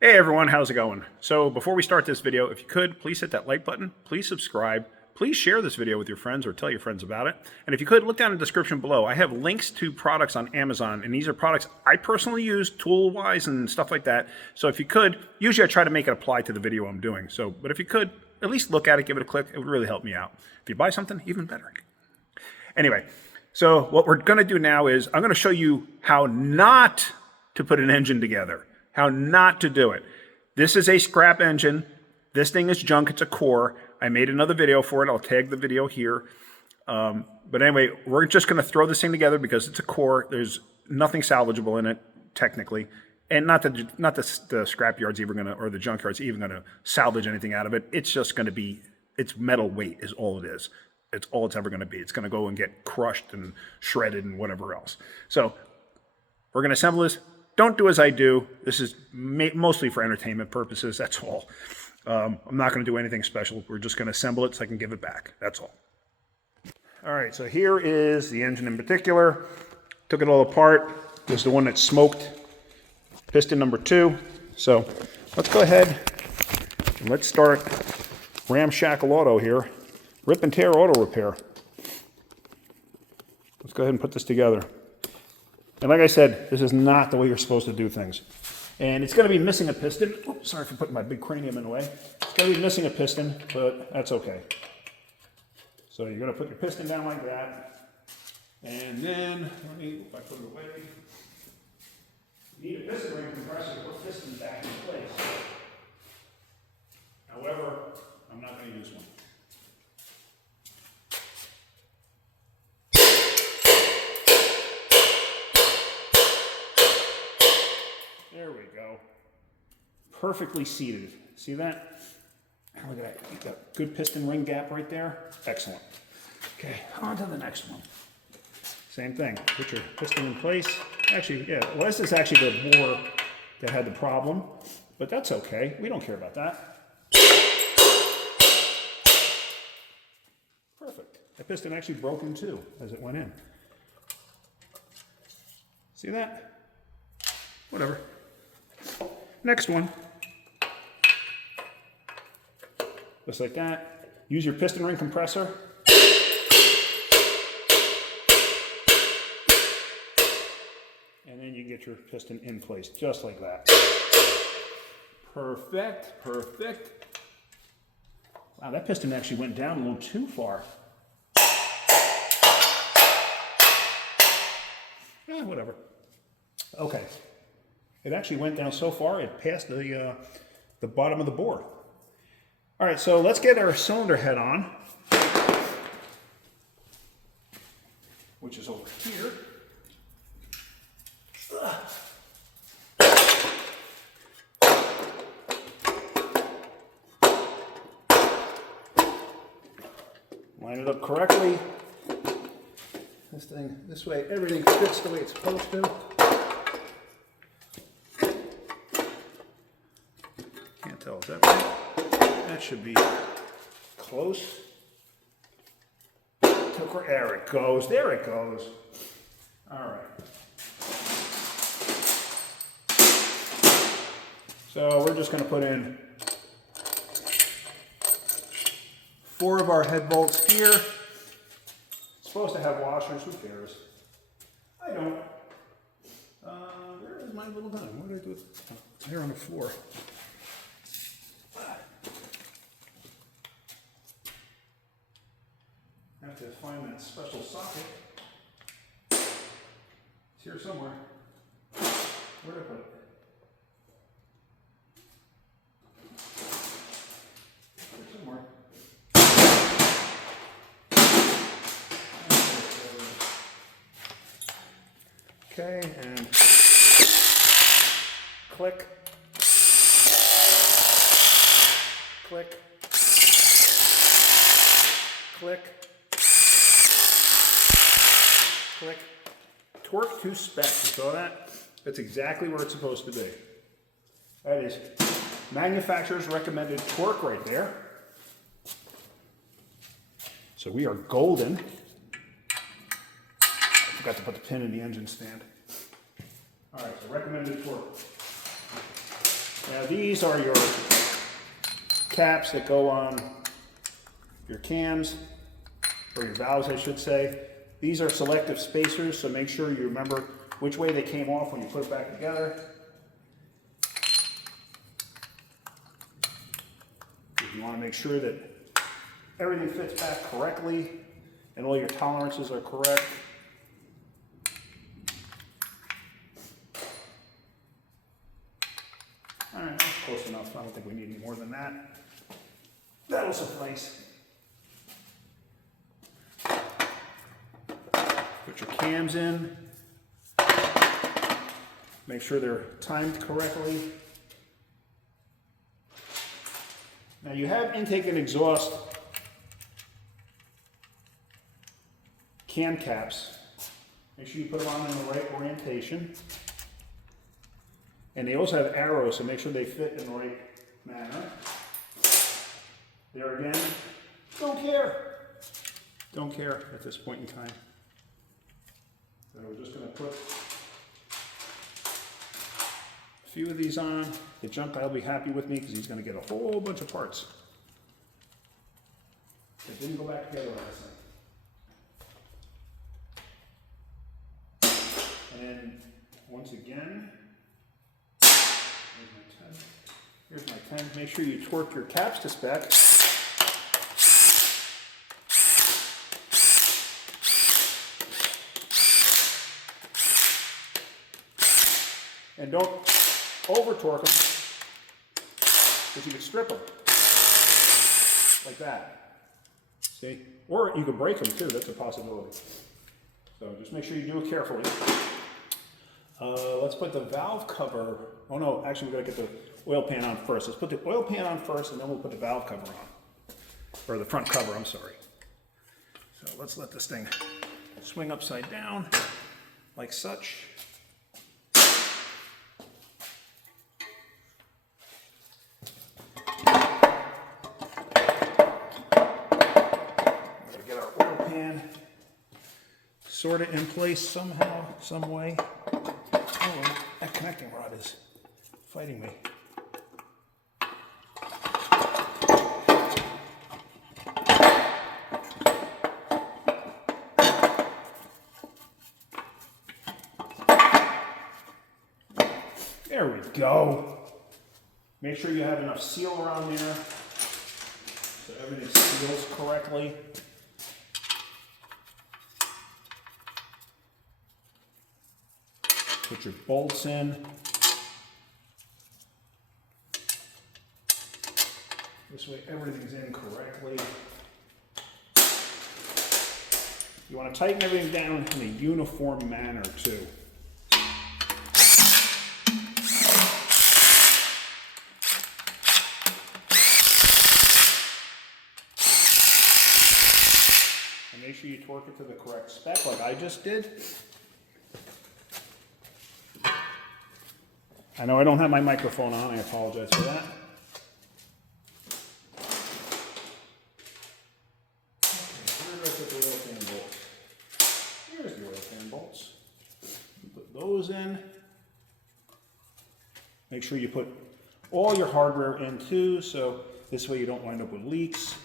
Hey everyone, how's it going? So before we start this video, if you could, please hit that like button, please subscribe, please share this video with your friends or tell your friends about it. And if you could, look down in the description below. I have links to products on Amazon, and these are products I personally use tool-wise and stuff like that. So if you could, usually I try to make it apply to the video I'm doing. But if you could, at least look at it, give it a click, it would really help me out. If you buy something, even better. Anyway, so what we're gonna do now is I'm gonna show you how not to put an engine together. How not to do it. This is a scrap engine. This thing is junk. It's a core. I made another video for it. I'll tag the video here. But anyway, we're just going to throw this thing together because it's a core. There's nothing salvageable in it, technically. And not the scrapyard's even going to, or the junkyard's even going to salvage anything out of it. It's just going to be, it's metal weight is all it is. It's all it's ever going to be. It's going to go and get crushed and shredded and whatever else. So we're going to assemble this. Don't do as I do. This is mostly for entertainment purposes. That's all. I'm not going to do anything special. We're just going to assemble it so I can give it back. That's all. All right, so here is the engine in particular. Took it all apart. This is the one that smoked. Piston number 2. So let's go ahead and let's start Ramshackle Auto here. Rip and tear auto repair. Let's go ahead and put this together. And like I said, this is not the way you're supposed to do things. And it's going to be missing a piston. Oops, sorry for putting my big cranium in the way. It's going to be missing a piston, but that's okay. So you're going to put your piston down like that. And then, let me, if I put it away, you need a piston ring compressor to put piston back in place. However, I'm not going to use one. There we go. Perfectly seated. See that? Look at that. You've got good piston ring gap right there. Excellent. Okay, on to the next one. Same thing. Put your piston in place. Actually, yeah, well, this is actually the bore that had the problem, but that's okay. We don't care about that. Perfect. That piston actually broke in two as it went in. See that? Whatever. Next one. Just like that. Use your piston ring compressor. And then you get your piston in place, just like that. Perfect, perfect. Wow, that piston actually went down a little too far. Whatever. Okay. It actually went down so far, it passed the bottom of the bore. All right, so let's get our cylinder head on, which is over here. Line it up correctly. This way, everything fits the way it's supposed to. Can't tell, is that right? That should be close. There it goes, there it goes. All right. So we're just going to put in 4 of our head bolts here. It's supposed to have washers, who cares? I don't. Where is my little gun? What did I do with it? Oh, it's here on the floor. I have to find that special socket. It's here somewhere. Where did I put it? Here somewhere. Okay, and click, click, click, click. Torque to spec. You saw that? That's exactly where it's supposed to be. That is manufacturer's recommended torque right there. So we are golden. I forgot to put the pin in the engine stand. All right, so recommended torque. Now these are your caps that go on your cams, or your valves I should say. These are selective spacers, so make sure you remember which way they came off when you put it back together. You want to make sure that everything fits back correctly and all your tolerances are correct. All right, that's close enough. I don't think we need any more than that. That'll suffice. Put your cams in. Make sure they're timed correctly. Now you have intake and exhaust cam caps. Make sure you put them on in the right orientation. And they also have arrows, so make sure they fit in the right manner. There again, don't care. Don't care at this point in time. So we're just going to put a few of these on. The junk guy will be happy with me because he's going to get a whole bunch of parts that didn't go back together last night. And then once again, here's my 10. Make sure you torque your caps to spec. And don't over torque them, because you can strip them like that. See? Or you can break them too, that's a possibility. So just make sure you do it carefully. Let's put the valve cover, oh no, actually we gotta get the oil pan on first. Let's put the oil pan on first and then we'll put the valve cover on. Or the front cover, I'm sorry. So let's let this thing swing upside down, like such. Sort of in place somehow, some way. Oh, that connecting rod is fighting me. There we go. Make sure you have enough seal around there so everything seals correctly. Put your bolts in. This way everything's in correctly. You want to tighten everything down in a uniform manner too. And make sure you torque it to the correct spec like I just did. I know I don't have my microphone on, I apologize for that. Okay, where did I put the oil pan bolts? Here's the oil pan bolts. Put those in. Make sure you put all your hardware in too, so this way you don't wind up with leaks.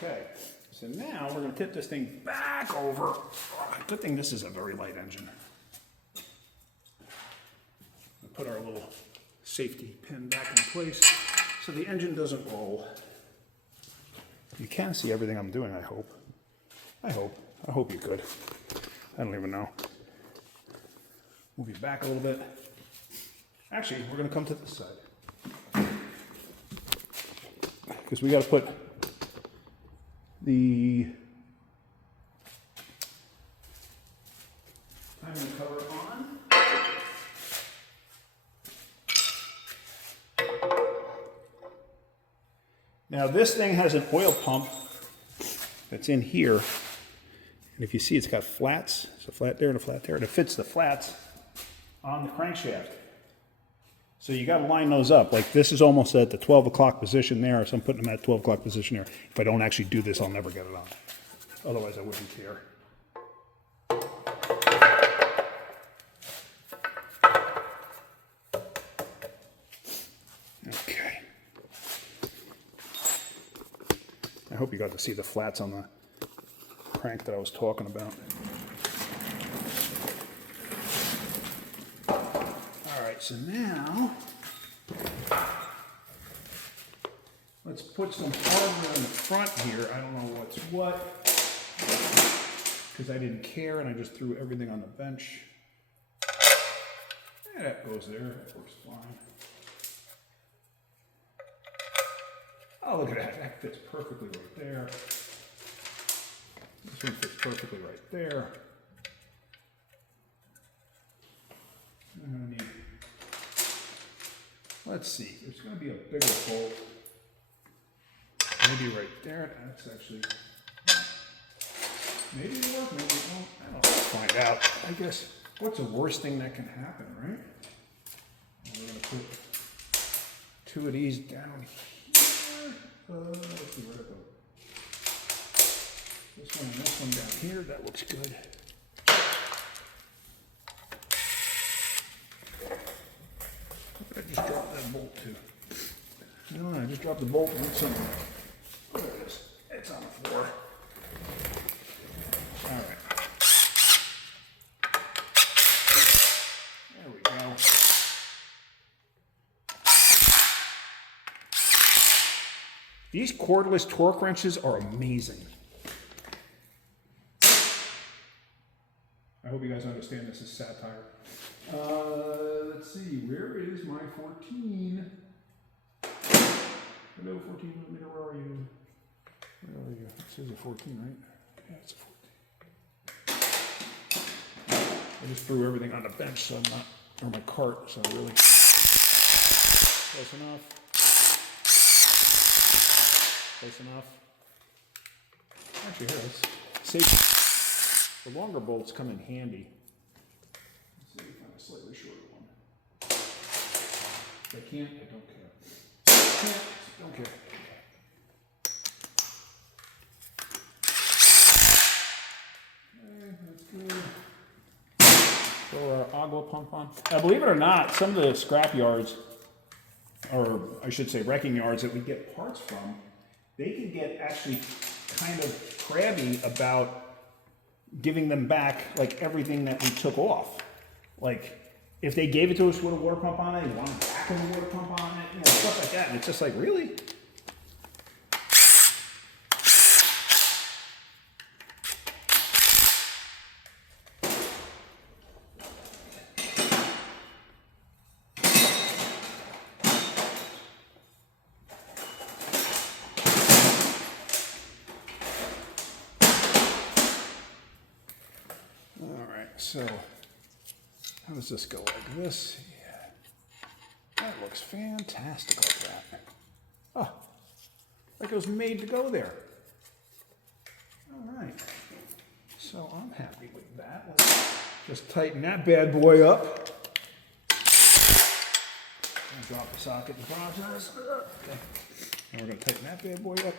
Okay, so now we're going to tip this thing back over. Good thing this is a very light engine. We'll put our little safety pin back in place so the engine doesn't roll. You can see everything I'm doing, I hope. I hope you could. I don't even know. Move you back a little bit. Actually, we're going to come to this side. Because we got to put the timing cover on. Now this thing has an oil pump that's in here, and if you see it's got flats, it's a flat there and a flat there, and it fits the flats. on the crankshaft. So you got to line those up. Like this is almost at the 12 o'clock position there, so I'm putting them at 12 o'clock position there. If I don't actually do this, I'll never get it on. Otherwise, I wouldn't care. Okay. I hope you got to see the flats on the crank that I was talking about. All right, so now let's put some hardware in the front here. I don't know what's what, because I didn't care and I just threw everything on the bench. Yeah, that goes there, that works fine. Oh, look at that, that fits perfectly right there. This one fits perfectly right there. I'm gonna need, let's see, there's gonna be a bigger bolt. Maybe right there, that's actually, maybe it'll work, maybe it won't. I don't know, let's find out. I guess, what's the worst thing that can happen, right? We're gonna put two of these down here. Let's see where to go. This one and this one down here, that looks good. I just dropped that bolt too. No, I just dropped the bolt and it's somewhere. There it is. It's on the floor. All right. There we go. These cordless torque wrenches are amazing. I hope you guys understand this is satire. Let's see, where is my 14? Hello, 14 millimeter, where are you? Where are you? This is a 14, right? Yeah, it's a 14. I just threw everything on the bench, so I'm not, or my cart, so really. Close enough. Close enough. Actually, here, let's see. The longer bolts come in handy. Let's see if I find a slightly shorter one. If I can't, I don't care. Can't, don't care. Okay, that's good. Throw our agua pump on. Now, believe it or not, some of the scrap yards, or I should say wrecking yards that we get parts from, they can get actually kind of crabby about giving them back like everything that we took off. Like if they gave it to us with a water pump on it, you want it back with a water pump on it, you know, stuff like that. And it's just like, really? So, how does this go? Like this? Yeah. That looks fantastic like that. Oh, like it was made to go there. All right. So I'm happy with that. Let's just tighten that bad boy up. And drop the socket in the process. Okay. And we're going to tighten that bad boy up.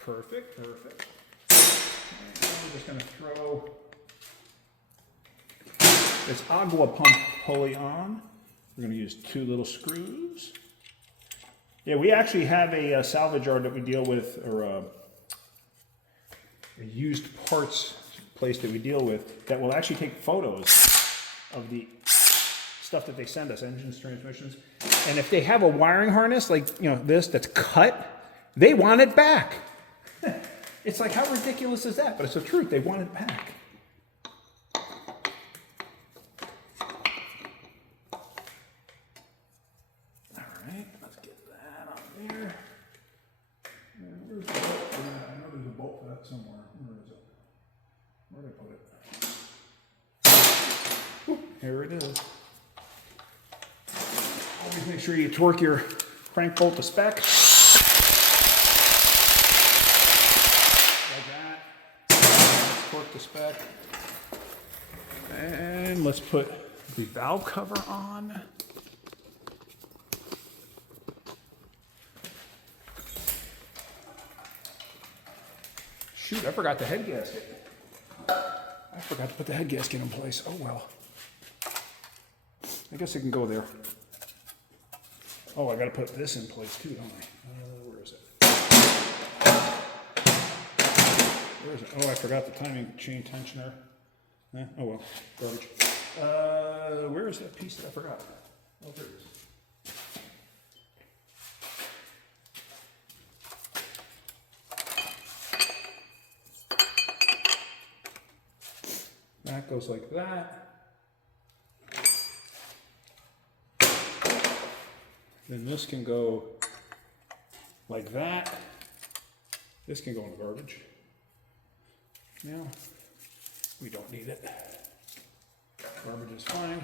Perfect, perfect. And we're just going to throw this agua pump pulley on. We're going to use 2 little screws. Yeah, we actually have a salvage yard that we deal with, or a used parts place that we deal with that will actually take photos of the stuff that they send us, engines, transmissions. And if they have a wiring harness like, you know, this that's cut, they want it back. It's like, how ridiculous is that? But it's the truth. They want it back. All right, let's get that on there. And where's the bolt? I know there's a bolt for that somewhere. Where is it? Where did I put it? Whew, here it is. Always make sure you torque your crank bolt to spec. Torque the spec. let's put the valve cover on. Shoot, I forgot the head gasket. I forgot to put the head gasket in place. Oh well. I guess it can go there. Oh, I gotta put this in place too, don't I? Where is it? Where is it? Oh, I forgot the timing chain tensioner. Oh well, garbage. Where is that piece that I forgot? Oh, there it is. That goes like that. Then this can go like that. This can go in the garbage. Now, we don't need it. Garbage is fine.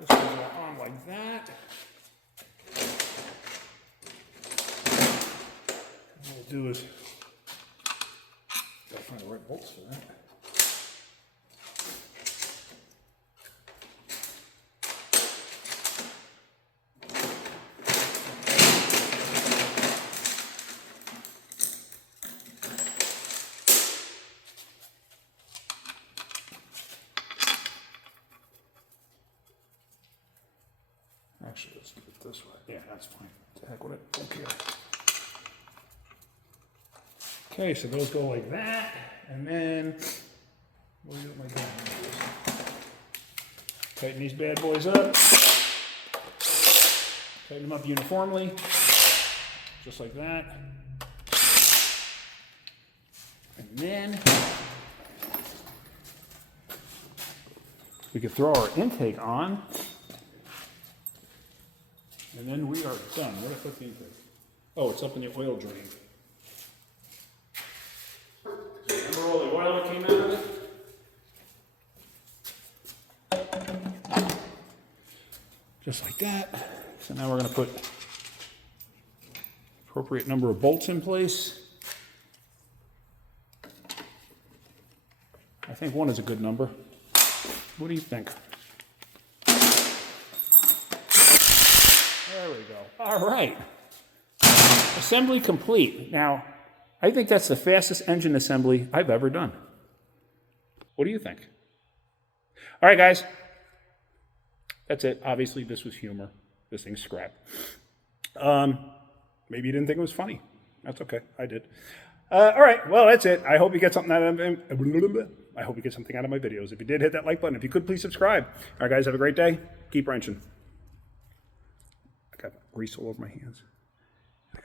This will go on like that. What we'll do is, gotta find the right bolts for that. Actually, let's do it this way. Yeah, that's fine. The heck with it. Don't care. Okay, so those go like that, and then what do we do with my gun? Tighten these bad boys up. Tighten them up uniformly, just like that. And then we could throw our intake on. And then we are done. Where did I put the intake? Oh, it's up in the oil drain. Remember all the oil that came out of it? Just like that. So now we're going to put appropriate number of bolts in place. I think one is a good number. What do you think? There we go. All right. Assembly complete. Now, I think that's the fastest engine assembly I've ever done. What do you think? All right, guys. That's it. Obviously, this was humor. This thing's scrap. Maybe you didn't think it was funny. That's okay. I did. All right. Well, that's it. I hope you get something out of it. I hope you get something out of my videos. If you did, hit that like button. If you could, please subscribe. All right, guys. Have a great day. Keep wrenching. I got grease all over my hands.